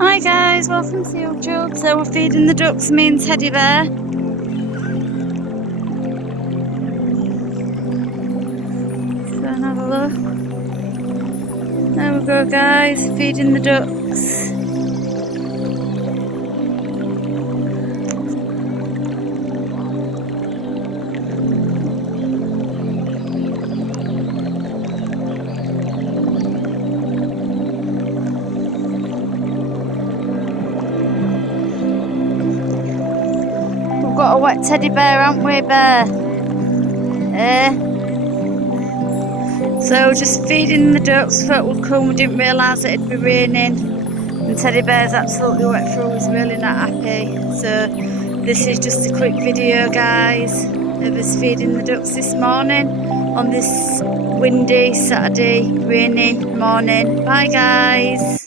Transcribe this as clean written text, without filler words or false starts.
Hi guys, welcome to YouTube. So we're feeding the ducks, me and Teddy Bear. So have a look. There we go guys, feeding the ducks. We've got a wet teddy bear, haven't we, Bear? So just feeding the ducks before it would come. We didn't realise it'd be raining. And Teddy Bear's absolutely wet through. He's really not happy. So this is just a quick video, guys, of us feeding the ducks this morning on this windy Saturday rainy morning. Bye guys.